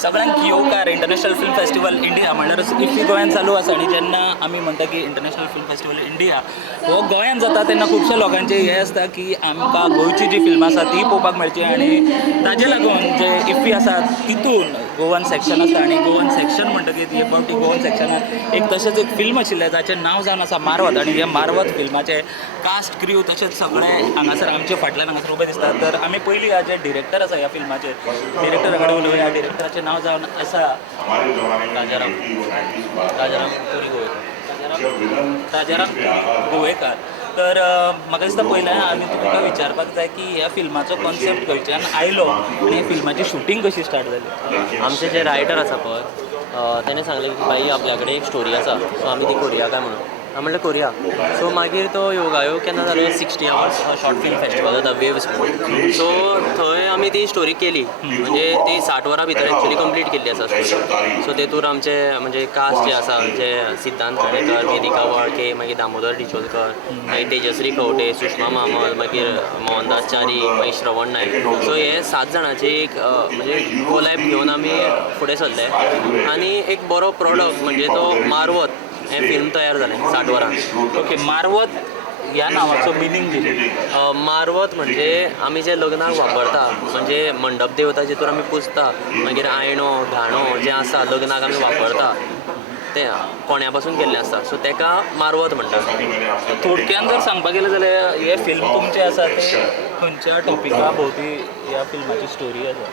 सगळ्यांक येवकार international film festival India म्हणल्यार इफ्फी गोंयांत चालू आसा आनी जेन्ना आमी म्हणटा की इंटरनॅशनल फिल्म फेस्टिवल इंडिया हो गोंयांत जाता तेन्ना खुबशे लोकांचें हें आसता की आमकां गोंयची जी फिल्मां आसा ती पळोवपाक मेळची आनी ताजे लागून जे इफ्फी आसा तितून गोवन सेक्शन आसता आनी गोवन सेक्शन म्हणटकीर हे फावटी गोवन सेक्शनान एक तशेंच एक फिल्म आशिल्लें जाचें नांव जावन आसा मारवत आनी हे मारवत फिल्माचे कास्ट क्रू तशेंच सगळे हांगासर आमचे फाटल्यान हांगासर उबे दिसता. तर आमी पयलीं जे डिरेक्टर आसा ह्या फिल्माचे डिरेक्टरा कडेन उलोवया. डिरेक्टराचें नांव जावन आसा राजाराम गोवेकार. तर म्हाका दिसता पयलें आमी तुमकां विचारपाक जाय की ह्या फिल्माचो कॉन्सेप्ट खंयच्यान आयलो आनी ह्या फिल्माची शुटींग कशी स्टार्ट जाली. आमचे जे रायटर आसा पळय तेणें सांगलें की बाई आपल्या कडेन एक स्टोरी आसा सो आमी ती करुया काय म्हणून. हांवें म्हणलें करुया. सो मागीर तो योगायोग केन्ना जालो 60 आवर्स शॉर्ट फिल्म फेस्टिवल जाता वेव्स म्हणून. सो थंय आमी ती स्टोरी केली म्हणजे ती 60 वरां भितर एक्चुली कंप्लीट केल्ली आसा स्टोरी. सो तेतूर आमचे म्हणजे कास्ट जे आसा जे सिद्धांत कडेकर, वेदिका वळके, मागीर दामोदर डिचोलकर, मागीर तेजश्री खंवटे, सुषमा मामल, मागीर मोहनदास च्यारी, मागीर श्रवण नायक. सो हे 7 जाणांची एक म्हणजे कोलॅब घेवन आमी फुडें सरले आनी एक बरो प्रोडक्ट म्हणजे तो मारवत हें फिल्म तयार जालें 60 वरां. ओके, मारवत ह्या नांवाचो मिनींग कितें? मारवत म्हणजे आमी जे लग्नाक वापरता म्हणजे मंडप देवता जितून आमी पुजता मागीर आयणो घाणो जे आसा लग्नाक आमी वापरता तें कोण्या पासून केल्लें आसता सो तेका मारवत म्हणटात. थोडक्यान जर सांगपाक गेलें जाल्यार हे फिल्म तुमचें आसा तें खंयच्या टॉपिका भोंवती ह्या फिल्माची स्टोरी आसा?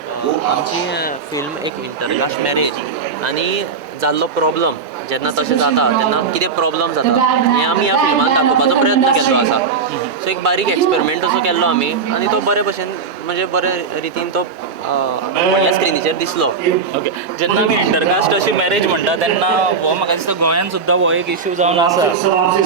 आमची फिल्म एक इंटरकास्ट मॅरेज आनी जाल्लो प्रॉब्लम जेन्ना तशें जाता तेन्ना कितें प्रॉब्लम जाता हें आमी ह्या फिल्मान दाखोवपाचो प्रयत्न केल्लो आसा. सो एक बारीक एक्सपेरिमेंट असो केल्लो आमी आनी तो बरे भशेन म्हणजे बरे रितीन तो व्हडल्या स्क्रिनीचेर दिसलो. ओके, जेन्ना आमी इंटरकास्ट अशी मॅरेज म्हणटा तेन्ना हो म्हाका दिसता गोंयांत सुद्दां हो एक इश्यू जावन आसा.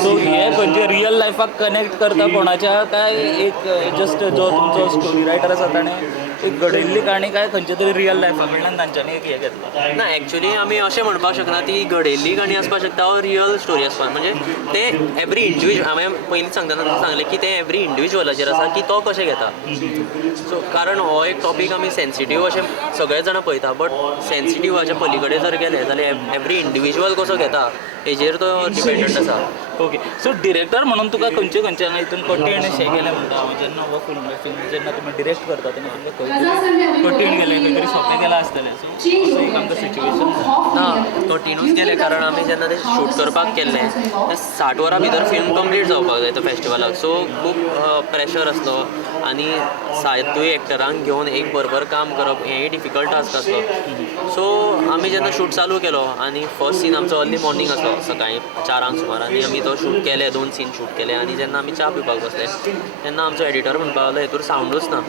सो हे खंयचे रियल लायफाक कनेक्ट करता कोणाच्या काय एक जस्ट जो तुमचो स्टोरी रायटर आसा ताणें एक घडयल्ली काणी काय खंयच्या तरी रियल लायफा कडल्यान तांच्यांनी एक हें घेतला? ना एक्चुली आमी अशें म्हणपाक शकना ती घडयल्ली काणी आसपाक शकता वा रियल स्टोरी आसपाक म्हणजे ते एवरी इंडिविज्युअल हांवें पयलीं सांगतना सांगलें की ते एवरी इंडिविज्युअलाचेर आसा की तो कशें घेता. सो कारण हो एक टॉपीक आमी सेन्सिटीव अशें सगळे जाणां पळयता बट सेन्सिटिव्हाच्या पलीकडे जर गेले जाल्यार एवरी इंडिविज्युअल कसो घेता हेजेर तो डिपेंडंट आसा. ओके, सो डिरेक्टर म्हणून तुका खंयचे खंयचे हितून कठीण अशें गेलें म्हणटा हांव जेन्ना हो फिल्म जेन्ना तुमी डिरेक्ट करता तेन्ना तुमकां खंय तरी कठीण गेलें खंय तरी सोंपें गेलां आसतलें. सो असो एक आमकां सिच्युएशन ना कठीणूच गेलें कारण आमी जेन्ना तें शूट करपाक केल्लें तें 60 वरां भितर फिल्म कंप्लीट जावपाक जाय तो फेस्टिवलाक. सो खूब प्रेशर आसलो आनी 7 एक्टरांक घेवन एक बरोबर काम करप हेंय डिफिकल्ट टास्क आसलो. सो आमी जेन्ना शूट चालू केलो आनी फर्स्ट सीन आमचो अर्ली मॉर्निंग आसलो सकाळीं 4 सुमार आनी आमी तो शूट केले 2 सीन शूट केले आनी जेन्ना आमी च्या पिवपाक बसले तेन्ना आमचो एडिटर म्हणपाक लागलो हेतूर सावंडूच ना.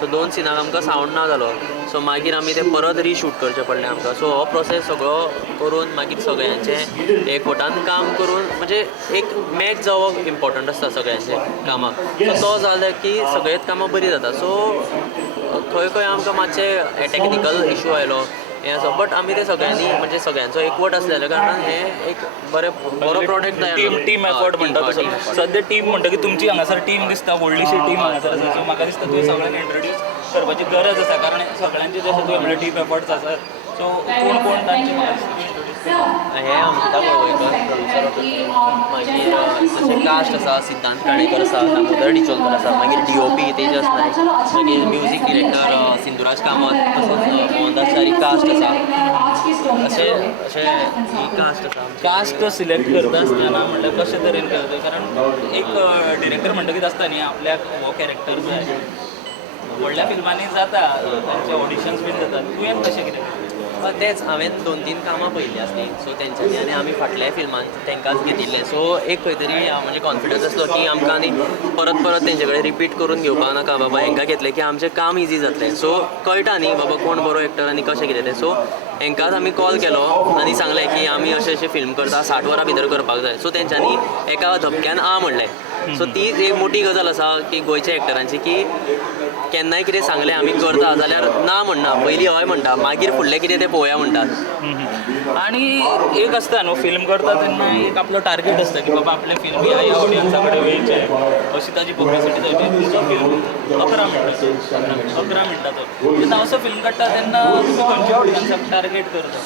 सो 2 सिनाक आमकां सावंड ना जालो. सो मागीर आमी तें परत रिशूट करचें पडलें आमकां. सो हो प्रोसेस सगळो करून मागीर सगळ्यांचें एकवटान काम करून म्हणजे एक मॅच जावप इम्पॉर्टंट आसता सगळ्यांचें कामाक. सो तो जालें की सगळेंच कामां बरीं जाता. सो खंय खंय आमकां मातशें टॅक्निकल इशू आयलो हें आसा बट आमी ते सगळ्यांनी म्हणजे सगळ्यांचो एकवट आसलेल्या कारणान हें एक बरो प्रोडक्ट तयार टीम एफर्ट म्हणटा तसो. सद्या टीम म्हणटा की तुमची हांगासर टीम दिसता व्हडलीशी टीम हांगासर आसा. सो म्हाका दिसता तुवें सगळ्यांक इंट्रोड्यूस करपाची गरज आसा कारण सगळ्यांचे जशें तुवें म्हणलें टीम एफर्ट्स आसात. सो कोण कोण तांचे म्हाका दिसता हें अमृता पळवयकर प्रोड्युसर मागीर जशें कास्ट आसा सिद्धांत काणेकर आसा दामोदर डिचोलकर आसा मागीर DOP तेजस नायक मागीर म्युझीक डिरेक्टर सिंधुराज कामत तसोच मोहनदास च्यारी कास्ट आसा अशें ही कास्ट आसा. कास्ट सिलेक्ट करता आसतना म्हणल्यार कशें तरेन करता कारण एक डिरेक्टर म्हणटा कितें आसता न्ही आपल्याक हो कॅरेक्टर जाय व्हडल्या फिल्मांनी जाता तांचे ऑडिशन्स बीन जातात. तुवें कशें कितें तेच हांवें 2-3 कामां पळयल्लीं आसलीं सो तेंच्यांनी आनी आमी फाटल्या फिल्मान तेंकांच घेतिल्लें. सो एक खंय तरी म्हणजे कॉन्फिडन्स आसलो की आमकां आनी परत परत तेंचे कडेन रिपीट करून घेवपाक नाका बाबा हेंकां घेतलें की आमचें काम इजी जातलें. सो कळटा न्ही बाबा कोण बरो एक्टर आनी कशें कितें तें. सो हेंकांच आमी कॉल केलो आनी सांगलें की आमी अशें फिल्म करता 60 वरां भितर करपाक जाय. सो तेंच्यांनी एका धपक्यान म्हणलें सो ती एक मोठी गजाल आसा की गोंयच्या एक्टरांची की केन्नाय कितें सांगलें आमी करता जाल्यार ना म्हणना, पयलीं हय म्हणटा, मागीर फुडलें कितें तें पळोवया म्हणटात. आणि एक असतं न्हू फिल्म करता तेन्ना एक आपलो टार्गेट असता की बाबा आपले फिल्म ह्या ऑडियन्सा कडेन वयचे, अशी ताजी पब्लिसिटी जावची. तुमचो फिल्म 11 मिनटाचो जेन्ना असो फिल्म काडटा तेन्ना तुमी खंयच्या ऑडियन्साक टार्गेट करता?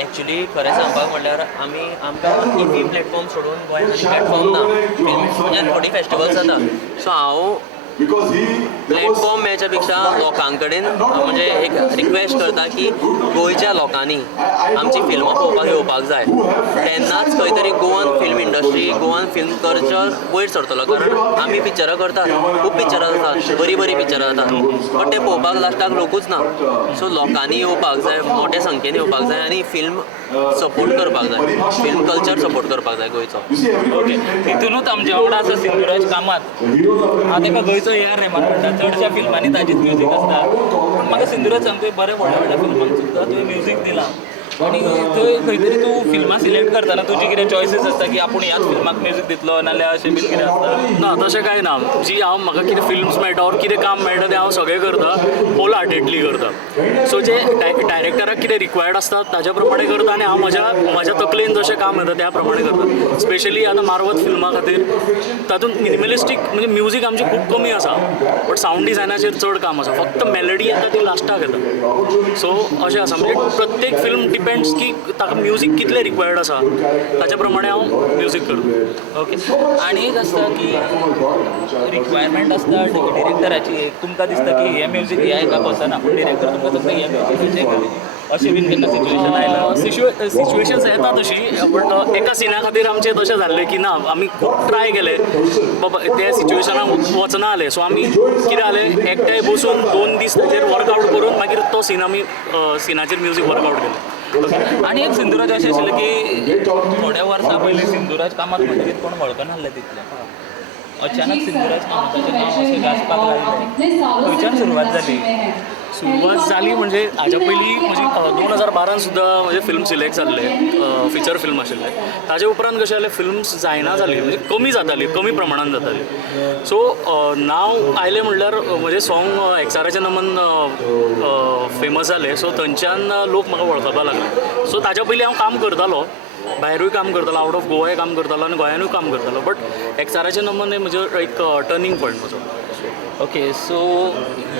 एक्चुली खरें सांगपाक म्हणल्यार आमकां इफी प्लॅटफॉर्म सोडून गोंयांत आनी प्लॅटफॉर्म ना. म्हणजे थोडी फेस्टिवल्स जाता, सो हांव प्लॅटफॉर्म मेळच्या पेक्षा लोकां कडेन म्हणजे एक रिक्वेस्ट करता की गोंयच्या लोकांनी आमची फिल्मां पळोवपाक येवपाक जाय. तेन्नाच खंय तरी Goan film industry, Goan film culture वयर सरतलो. कारण आमी पिक्चरां करतात, खूब पिक्चरां जातात, बरीं पिक्चरां जातात, बट ते पळोवपाक लास्टाक लोकूच ना. सो लोकांनी येवपाक जाय, मोठ्या संख्येन येवपाक जाय आनी फिल्म सपोर्ट करपाक जाय, फिल्म कल्चर सपोर्ट करपाक जाय गोंयचो. ओके, तितूनच आमचे वांगडा आसा सिंधुराज कामत. हांव तेका गोंयचो ए.आर. रेहमान म्हणटा. चडशा फिल्मांनी ताजीच म्युझीक आसता, पूण म्हाका सिंधुराज सांगता बरे व्हड्या फिल्मांक सुद्दां तुवें म्युझीक दिलां. आणि थंय खंय तरी तूं फिल्मां सिलेक्ट करतना तुजी कितें चॉयसीस आसता की आपूण ह्याच फिल्माक म्युझीक दितलो नाल्यार अशें बीन कितें आसता? ना तशें कांय ना. जी हांव म्हाका कितें फिल्म्स मेळटा और कितें काम मेळटा तें हांव सगळें करता, होल हार्टेडली करता. सो जे डायरेक्टराक कितें रिक्वायर्ड आसता ताच्या प्रमाणे करता आनी हांव म्हज्या तकलेन जशें काम येता त्या प्रमाणे करता. स्पेशली आतां मारवत फिल्मा खातीर तातूंत मिनिमलिस्टीक म्हणजे म्युजीक आमची खूब कमी आसा, बट सावंड डिझायनाचेर चड काम आसा. फक्त मेलडी येता ती लास्टाक येता. सो अशें आसा म्हणजे प्रत्येक फिल्म डिपेंड्स की ताका म्युजीक कितलें रिक्वायर्ड आसा ताच्या प्रमाणे हांव म्युजीक करता. ओके, आनी एक आसता की रिक्वायरमेंट आसता डिरेक्टराची. तुमकां दिसता की हें म्युजीक ह्या हेका बसना, पूण डिरेक्टर तुमकां सांगता हें म्युजीक अशें बीन केन्ना सिच्युएशन आयलां? सिच्युएशन्स येता तशी, बट एका सिना खातीर आमचें तशें जाल्लें की ना आमी खूब ट्राय केलें बाबा त्या सिच्युएशनाक वचना जालें. सो आमी कितें जालें एकठांय बसून 2 दीस ताचेर वर्कआवट करून मागीर तो सीन आमी सिनाचेर म्युजीक वर्कआवट केलें. आणि एक सिंधुराज अशें आशिल्लें की थोड्या वर्सां पयलीं सिंधुराज कामत म्हणटकीर कोण वळखनासलें तितलें. अचानक सिंधुराज कामताचें नांव अशें गाजपाक लागलें. खंयच्यान सुरवात जाली? सुरवात जाली म्हणजे हाच्या पयलीं म्हजी 2012 सुद्दां म्हजें फिल्म सिलेक्ट जाल्लें, फिचर फिल्म आशिल्लें. ताजे उपरांत कशें जालें फिल्म्स जायना जाली, म्हणजे कमी जाताली, कमी प्रमाणान जाताली. सो नांव आयलें म्हणल्यार म्हजें सॉंग एक्साराचें नमन फेमस जालें. सो थंयच्यान लोक म्हाका वळखपाक लागले. सो ताच्या पयलीं हांव काम करतालो, भायरूय काम करतालो, आवट ऑफ गोवाय काम करतालो आनी गोंयानूय काम करतालो. बट एक्साराचें नमन हें म्हजें एक टर्निंग पॉयंट म्हजो. ओके, सो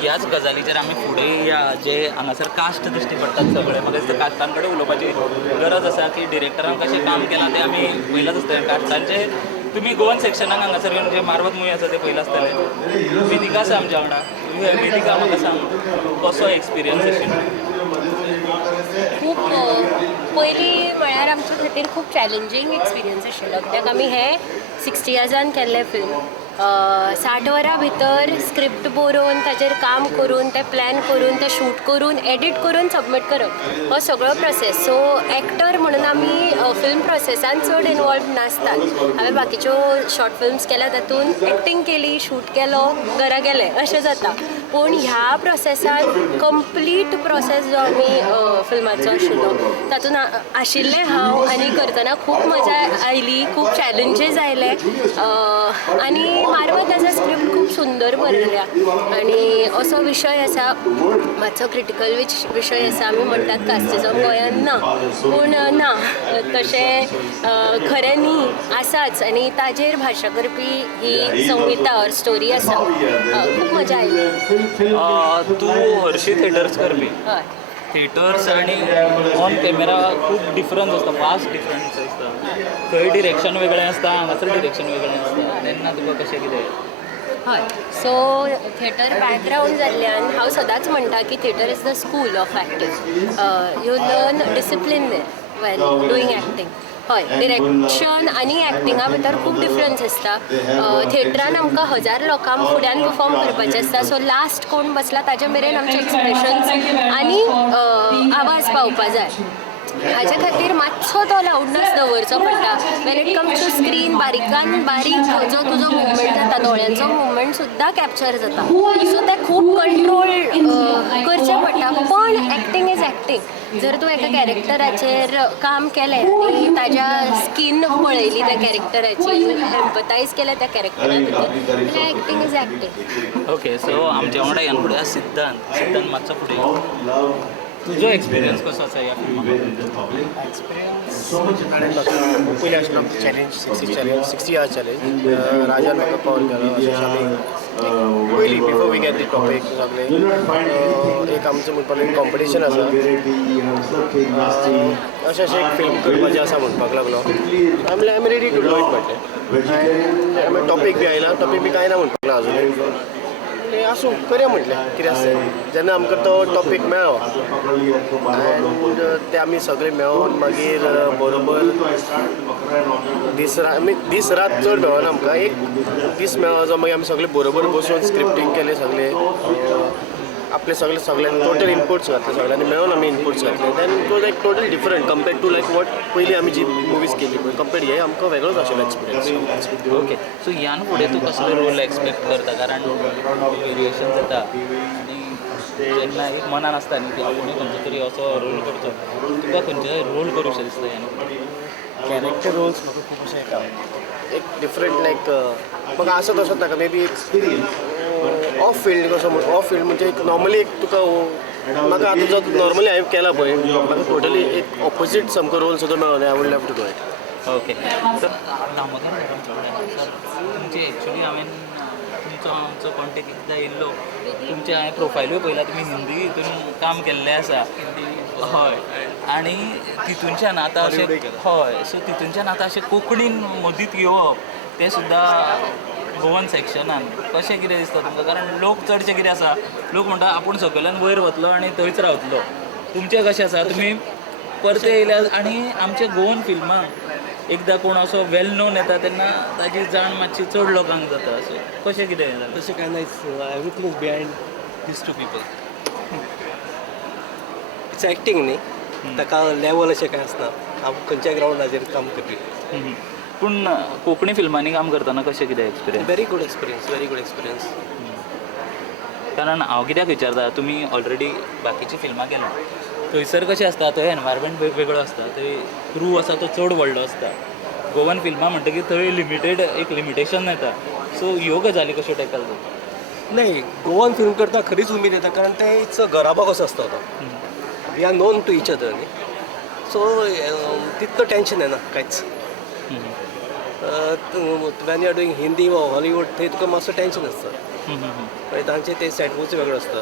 ह्याच गजालीचेर आमी फुडें या जे हांगासर कास्ट दिश्टी पडटात सगळे. म्हाका दिसता कास्टां कडेन उलोवपाची गरज आसा की डिरेक्टरान कशें काम केलां तें आमी पयलांच आसतलें. कास्टांचे तुमी गोवन सेक्शनाक हांगासर येवन जे मारवत मुवी आसा ते पयला आसतलें. वेदिका आसा आमच्या वांगडा. वेदिका म्हाका सांग कसो एक्सपिरियन्स आशिल्लो? खूप पयलीं म्हळ्यार आमच्या खातीर खूब चॅलेंजींग एक्सपिरियन्स आशिल्लो, कित्याक आमी हे 60 इयर्सान केल्लें फिल्म. 60 वरां भितर स्क्रिप्ट बरोवन ताचेर काम करून तें प्लॅन करून तें शूट करून एडीट करून सबमीट करप हो सगळो प्रोसेस. सो एक्टर म्हणून आमी फिल्म प्रोसेसान चड इनवॉल्व नासतात. हांवें बाकीच्यो शॉर्ट फिल्म्स केल्या तातूंत एक्टींग केली, शूट केलो, घरा गेलें अशें जाता. पूण ह्या प्रोसेसान कंप्लीट प्रोसेस जो आमी फिल्माचो आशिल्लो तातूंत आशिल्लें हांव आनी करतना खूब मजा आयली, खूब चॅलेंजीस आयले. आनी मारवत एज अ स्क्रिप्ट खूब सुंदर बरयल्या आनी असो विशय आसा मातसो क्रिटिकल विशय आसा. आमी म्हणटात कास्टिजम गोंयांत ना, पूण ना तशें खरें न्ही, आसाच. आनी ताजेर भाशा करपी ही संहिता और स्टोरी आसा. खूब मजा आयली. तूं हरशीं थिएटर्स करपी. हय, थिएटर्स आणि ऑन कॅमेरा खूप डिफरन्स असता, वास्ट डिफरन्स असता. थंय डिरेक्शन वेगळें असता, हांगासर डिरेक्शन वेगळें असता. तेन्ना तुका कशें कितें? हय. सो थिएटर बॅकग्रावंड जाल्ल्यान हांव सदांच म्हणटा की theatre is the school of acting. You learn discipline there when doing acting. हय, डिरेक्शन आनी एक्टिंगा भितर खूब डिफरन्स आसता. थिएटरान आमकां 1000 लोकांक फुड्यान परफॉर्म करपाचें आसता. सो लास्ट कोण बसला ताचे मेरेन आमचे एक्सप्रेशन्स आनी आवाज पावपा जाय. हाच्या खातीर मातसो तो लावडनस दवरचो पडटा. When it comes to screen बारीकान बारीक जो तुजो मुवमेंट जाता, दोळ्यांचो मुवमेंट सुद्दां कॅप्चर जाता. सो तें खूब कंट्रोल करचें पडटा. पण एक्टींग इज एक्टींग जर तूं एका कॅरेक्टराचेर काम केलें आनी ताज्या स्कीन पळयली त्या कॅरेक्टराची एम्पथायज केलें त्या कॅरेक्टरा भितर जाल्यार acting is acting. Okay so आमच्या वांगडा ह्यान फुडें सिद्धांत मातसो फुडें तुजो एक्सपिरियन्स कसो आसा ह्या फिल्माक? पयलीं आशिल्लो चॅलेंज 60 इयर्स चॅलेंज राजान म्हाका कॉल केलो अशें आमी पयलीं before we get the topic सगळें एक आमचें म्हणपाक कॉम्पिटिशन आसा अशें एक फिल्म करपाचें आसा म्हणपाक लागलो आमी I am ready to do it म्हटलें आमी टॉपीक बी आयला टॉपीक बी कांय ना म्हणपाक लागलो अजून आसूं करया म्हटलें कितें आसता जेन्ना आमकां तो टॉपीक मेळ्ळो एंड ते आमी सगळे मेळोन मागीर बरोबर दीस रात चड मेळना आमकां एक दीस मेळ्ळो जो मागीर आमी सगळे बरोबर बसून स्क्रिप्टींग केलें सगळें आपले सगळ्यांनी टोटल इनपुट्स घातले सगळ्यांनी मेळून आमी इनपुट्स घातले then it was like total different compared to like what पयलीं आमी जी मुवीज केली पळय कम्पेर्ड हे आमकां वेगळोच आशिल्लो एक्सपिरियन्स. ओके सो ह्यान फुडें तूं कसलो रोल एक्सपेक्ट करता कारण वेरिएशन जाता आनी जेन्ना एक मनान आसता न्ही की आपुणूय खंयचो तरी असो रोल करचो तुका खंयचो रोल करूंक दिसता ह्यान कॅरेक्टर रोल्स म्हाका खूब अशें एक डिफरंट लायक म्हाका आसा तसोच नाका मे बी ऑफ फिल्ड कसो ऑफ फिल्ड म्हणजे एक नॉर्मली एक तुका म्हाका आतां जो नॉर्मली हांवें केला पळय म्हाका टोटली एक ऑपोजीट सामको रोल सुद्दां मेळ्ळो I would love to do it. Okay तर दामोदर सर तुमची एक्चुली हांवें तुमचो आमचो कॉन्टेक्ट एकदां येयल्लो तुमचे हांवें प्रोफायलूय पळयला तुमी हिंदी हितून काम केल्लें आसा हय आनी तितूनच्यान आतां अशें हय सो तितूनच्यान आतां अशें कोंकणीन मदींत येवप तें सुद्दां गोवन सेक्शनान कशें कितें दिसता तुमकां कारण लोक चडशे कितें आसा लोक म्हणटा आपूण सकयल्यान वयर वतलो आनी थंयच रावतलो तुमचें कशें आसा तुमी परते येयल्यार आनी आमच्या गोवन फिल्माक एकदां कोण असो वेल नोन येता तेन्ना ताजी जाण मातशी चड लोकांक जाता सो कशें कितें जाता तशें कांय ना everything is behind these two people it's acting न्ही ताका लेवल अशें कांय आसना हांव खंयच्याय ग्रावंडाचेर काम करपी पूण कोंकणी फिल्मांनी काम करतना कशें कितें एक्सपिरियन्स? वेरी गुड एक्सपिरियन्स कारण हांव कित्याक विचारता तुमी ऑलरेडी बाकीची फिल्मां केल्या थंयसर कशें आसता थंय एनवायरमेंट वेगवेगळो आसता थंय क्रू आसा तो चड व्हडलो आसता गोवन फिल्मां म्हणटकीर थंय लिमिटेड एक लिमिटेशन येता सो ह्यो गजाली कश्यो टॅकल जाता? नाही गोवन फिल्म करता खरीच उमेद येता कारण ते इट्स घराबा कसो आसता तो we are known to each other न्ही सो तितकं टेन्शन येना कांयच when you are doing Hindi वा हॉलिवूड थंय तुका मातसो टेन्शन आसता मागीर तांचें तें सेटूच वेगळो आसता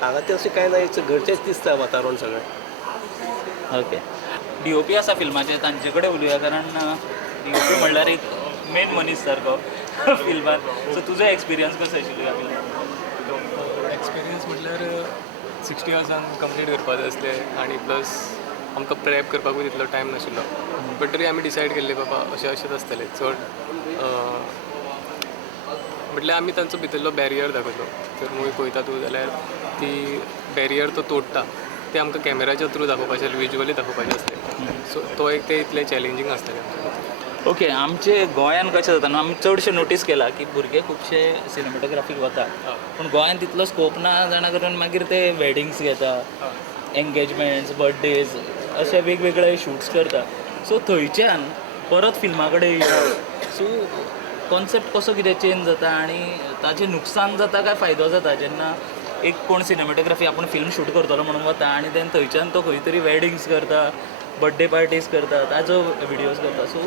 हांगा तें अशें कांय ना इट्स घरचेंच दिसता वातावरण सगळें. ओके DOP आसा फिल्माचे तांचे कडेन उलोवया कारण DOP म्हणल्यार एक मेन मनीस सारको फिल्मात सो तुजो एक्सपिरियन्स कसो आशिल्लो ह्या फिल्मात? एक्सपिरियन्स म्हटल्यार 60 इयर्सान कंप्लीट करपाचें आसलें आनी प्लस आमकां प्रेप करपाकूय तितलो टायम नाशिल्लो बट तरी आमी डिसायड केल्लें बाबा अशेंच आसतलें चड म्हटल्यार आमी तांचो भितरलो बॅरियर दाखयलो जर मुवी पळयता तूं जाल्यार ती बॅरियर तो तोडटा ते आमकां कॅमेराच्या थ्रू दाखोवपाचें विज्युअली दाखोवपाचें आसलें सो तो एक ते इतलें चॅलेंजींग आसतलें आमचें. ओके आमचे गोंयान कशें जाता न्हू आमी चडशे नोटीस केला की भुरगे खुबशे सिनेमॅटोग्राफीक वता पूण गोंयान तितलो स्कोप ना जाणा करून मागीर ते वेडिंग्स घेता एंगेजमेंट्स बर्थडेज अशे वेगवेगळे शूट्स करता सो थंयच्यान परत फिल्मा कडेन सो कॉन्सेप्ट कसो कितें चेंज जाता आनी ताचें नुकसान जाता काय फायदो जाता जेन्ना एक कोण सिनेमॅटोग्राफी आपूण फिल्म शूट करतलो म्हणून वता आनी देन थंयच्यान तो खंय तरी वेडिंग्स करता बर्थडे पार्टीज करता ताजो विडियोज करता सो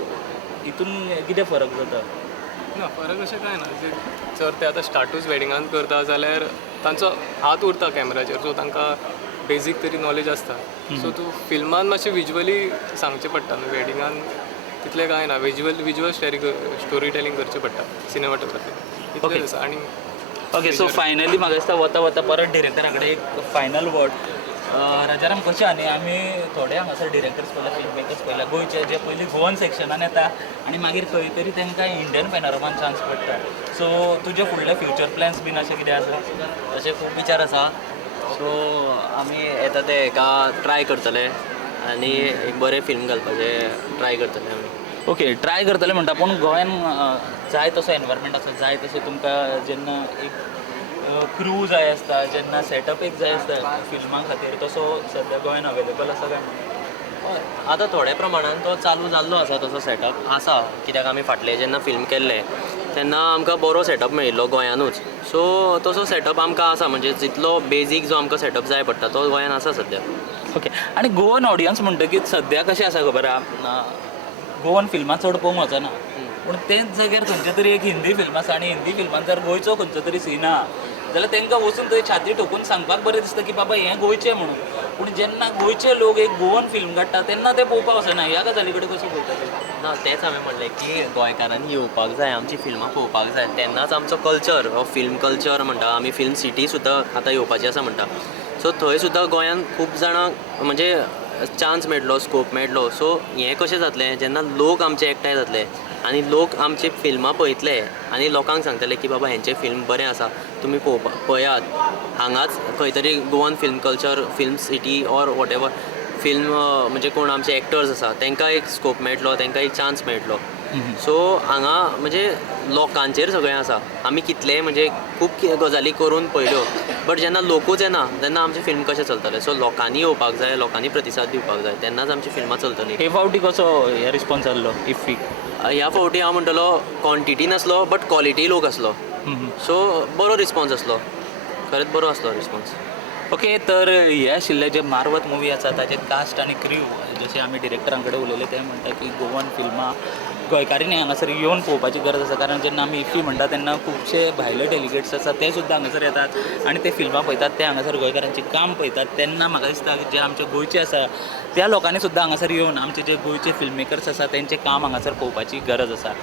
हितून कितें फरक जाता? ना फरक अशें कांय ना जर ते आतां स्टार्टूच वेडिंगान करता जाल्यार तांचो हात उरता कॅमेराचेर सो तांकां बेजीक तरी नॉलेज आसता सो तूं फिल्मान मातशें विज्युअली सांगचें पडटा न्हू वेडिंगान तितलें कांय ना विज्युअल स्टोरी टेलिंग करचें पडटा सिनेमाटोग्राफी इतलेंच आसा. आनी ओके सो फायनली म्हाका दिसता वता परत डिरेक्टरा कडेन एक फायनल वर्ड राजाराम कशें आनी आमी थोडे हांगासर डिरेक्टर्स पळयला फिल्म मेकर्स पळयला गोंयचे जे पयलीं गोवन सेक्शनान येता आनी मागीर खंय तरी तांकां इंडियन पॅनोरमान चान्स पडटा सो तुजे फुडले फ्युचर प्लॅन्स बीन अशें कितें आसा? अशे खूब विचार आसा सो आमी येता ते हेका ट्राय करतले आनी एक बरें फिल्म घालपाचें ट्राय करतले आमी. ओके ट्राय करतले म्हणटा पूण गोंयान जाय तसो एनवायरमेंट आसा जाय तसो तुमकां जेन्ना एक क्रू जाय आसता जेन्ना सेटअप एक जाय आसता फिल्मा खातीर तसो सद्या गोंयान अवेलेबल आसा काय हय, आतां थोड्या प्रमाणान तो चालू जाल्लो आसा तसो सेटअप आसा कित्याक आमी फाटले जेन्ना फिल्म केल्ले तेन्ना आमकां बरो सेटअप मेळिल्लो गोंयानूच सो तसो सेटअप आमकां आसा म्हणजे जितलो बेजीक जो आमकां सेटअप जाय पडटा तो गोंयान आसा सद्या. ओके आनी गोवन ऑडियन्स म्हणटकीर सद्या कशें आसा खबर आहा गोवन फिल्मां चड पळोवंक वचना पूण तेच जाग्यार खंयच्या तरी एक हिंदी फिल्म आसा आनी हिंदी फिल्मान जर गोंयचो खंयचो तरी सीन आहा जाल्यार तांकां वचून थंय छाती ठोकून सांगपाक बरें दिसता की बाबा हें गोंयचें म्हणून पूण जेन्ना गोंयचे लोक एक गोवन फिल्म काडटा तेन्ना ते पळोवपाक वचना ह्या गजाली कडेन कशें पळयता ना तेच हांवें म्हणलें की गोंयकारांनी येवपाक जाय आमची फिल्मां पळोवपाक जाय तेन्नाच आमचो कल्चर हो फिल्म कल्चर म्हणटा आमी फिल्म सिटी सुद्दां आतां येवपाची आसा म्हणटा सो थंय सुद्दां गोंयान खूब जाणांक म्हणजे चान्स मेळटलो स्कोप मेळटलो सो हें कशें जातलें जेन्ना लोक आमचे एकठांय जातले आनी लोक आमची फिल्मां पळयतले आनी लोकांक सांगतले की बाबा हेंचें फिल्म बरें आसा तुमी पळयात हांगाच खंय तरी Goan film culture film city or what ever film म्हणजे कोण आमचे एक्टर्स आसा तांकां एक स्कोप मेळटलो तांकां एक चान्स मेळटलो सो हांगा म्हणजे लोकांचेर सगळें आसा आमी कितलेय म्हणजे खूब गजाली करून पळयल्यो बट जेन्ना लोकूच येना तेन्ना आमचें फिल्म कशें चलतलें सो लोकांनी येवपाक जाय लोकांनी प्रतिसाद दिवपाक जाय तेन्नाच आमची फिल्मां चलतलीं. हे फावटी कसो हे रिस्पॉन्स जाल्लो इफ्फी ह्या फावटी हांव म्हणटलो क्वॉन्टिटी नासलो बट क्वॉलिटी लोक आसलो सो बरो रिस्पॉन्स आसलो खरेंच बरो आसलो रिस्पॉन्स. ओके तर हे आशिल्ले जे मारवत मुवी आसा ताचे कास्ट आनी क्रू जशें आमी डिरेक्टरां कडेन उलयले ते म्हणटा की गोवन फिल्मां गोंयकारांनी हांगासर येवन पळोवपाची गरज आसा कारण जेन्ना आमी इफ्फी म्हणटा तेन्ना खुबशे भायले डेलिगेट्स आसात ते सुद्दां हांगासर येतात आनी ते फिल्मां पळयतात ते हांगासर गोंयकारांचें काम पळयतात तेन्ना म्हाका दिसता जे आमचे गोंयचे आसा त्या लोकांनी सुद्दां हांगासर येवन आमचे जे गोंयचे फिल्म मेकर्स आसा तेंचें काम हांगासर पळोवपाची गरज आसा.